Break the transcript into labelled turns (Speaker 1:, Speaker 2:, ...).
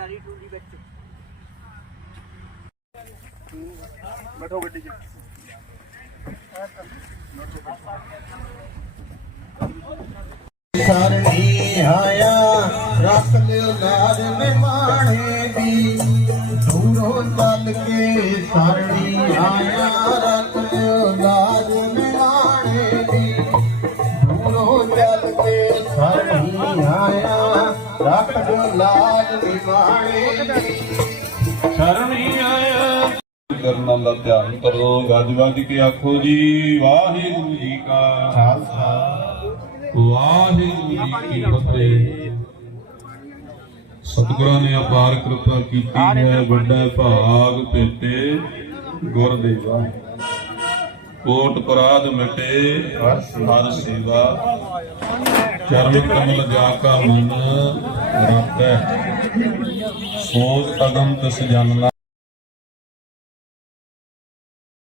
Speaker 1: ਟਾਰੀ ਟੂਲੀ ਵਿੱਚ
Speaker 2: ਬੈਠੋ ਗੱਡੀ 'ਚ
Speaker 3: ਸਰਣੀ ਆਇਆ ਰੱਖ ਲਿਓ ਲਾਜ ਨਿਮਾਣੇ ਦੀ ਦੂਰੋਂ ਚੱਲ ਕੇ ਸਰਣੀ ਆਇਆ ਰੱਖ ਲਿਓ ਲਾਜ ਨਿਮਾਣੇ ਦੀ ਦੂਰੋਂ ਚੱਲ ਕੇ ਸਰਣੀ ਆਇਆ ਰੱਖ ਲਾਜ ਨਿਮਾਣੇ
Speaker 4: ਸ਼ਰਣੀ ਆਇਆ ਕਰਨ ਦਾ ਧਿਆਨ ਕਰੋ ਗੱਜ ਵੱਜ ਕੇ ਆਖੋ ਜੀ ਵਾਹਿਗੁਰੂ ਜੀ ਕਾ
Speaker 3: ਖਾਲਸਾ
Speaker 4: ਵਾਹਿਗੁਰੂ ਜੀ ਕੀ ਫਤਿਹ ਸਤਿਗੁਰਾਂ ਨੇ ਅਪਾਰ ਕਿਰਪਾ ਕੀਤੀ ਹੈ, ਵੱਡਾ ਭਾਗ ਭੇਟੇ ਗੁਰਦੇਵਾ ਕੋਟ ਪਰਾਧ ਮਿਟੇ ਹਰ ਸੇਵਾ। ਚਰਨ ਕਮਲ ਜਾ ਕਾ ਮਨ ਰੱਖੈ ਸੋਧ ਅਗਮ ਤਸ